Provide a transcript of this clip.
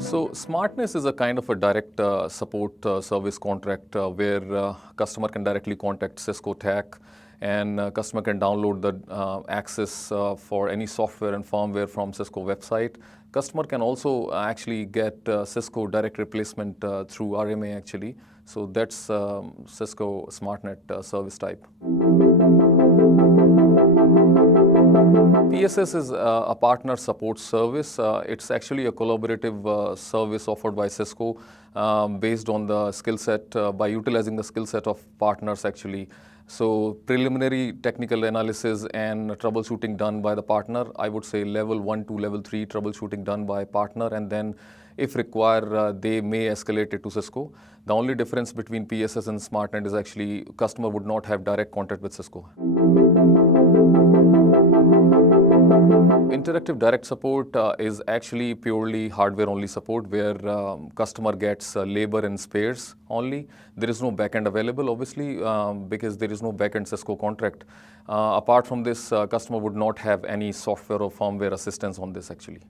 So SmartNet is a kind of a direct support service contract where customer can directly contact Cisco Tech, and customer can download the access for any software and firmware from Cisco website. Customer can also actually get Cisco direct replacement through RMA actually. So that's Cisco SmartNet service type. PSS is a partner support service. It's actually a collaborative service offered by Cisco based on the skill set, by utilizing the skill set of partners actually. So preliminary technical analysis and troubleshooting done by the partner. I would say level 1 to level 3 troubleshooting done by partner, and then if required, they may escalate it to Cisco. The only difference between PSS and SmartNet is actually customer would not have direct contact with Cisco. Interactive direct support is actually purely hardware only support where customer gets labor and spares only. There is no backend available obviously because there is no backend Cisco contract. Apart from this, customer would not have any software or firmware assistance on this actually.